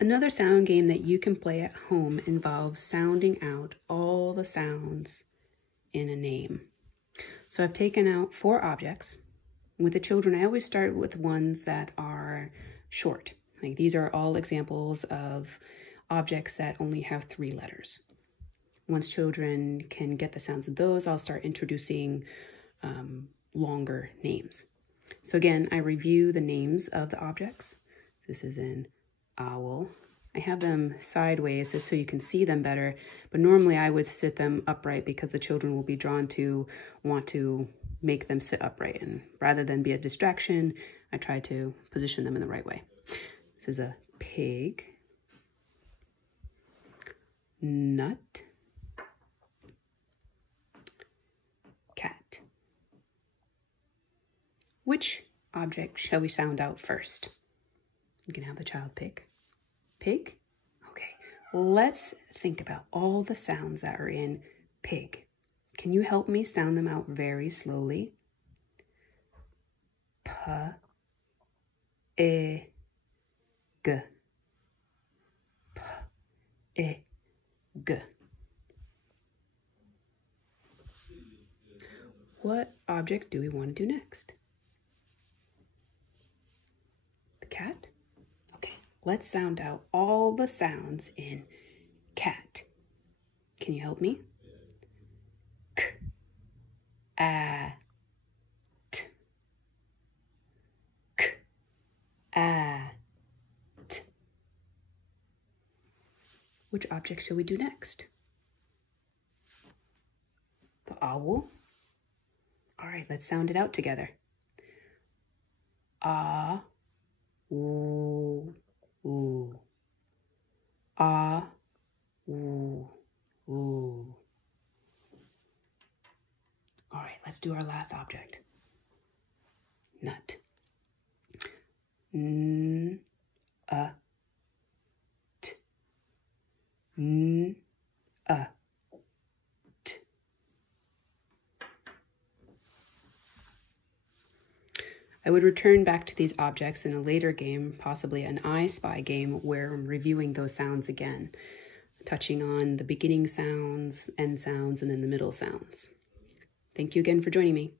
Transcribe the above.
Another sound game that you can play at home involves sounding out all the sounds in a name. So I've taken out 4 objects. With the children, I always start with ones that are short. Like these are all examples of objects that only have 3 letters. Once children can get the sounds of those, I'll start introducing longer names. So again, I review the names of the objects. This is an owl. I have them sideways just so you can see them better, but normally I would sit them upright because the children will be drawn to want to make them sit upright, and rather than be a distraction, I try to position them in the right way. This is a pig, nut, cat. Which object shall we sound out first? You can have the child pick. Pig? Okay, let's think about all the sounds that are in pig. Can you help me sound them out very slowly? P, E, G. P, E, G. What object do we want to do next? The cat? Okay, let's sound out all the sounds in cat. Can you help me? K, A, T. K, A, T. Which object shall we do next? The owl? All right, let's sound it out together. Ah, ooh, ooh. Ah, ooh, ooh. All right, let's do our last object. Nut. N, T. N, T. I would return back to these objects in a later game, possibly an I Spy game, where I'm reviewing those sounds again, touching on the beginning sounds, end sounds, and then the middle sounds. Thank you again for joining me.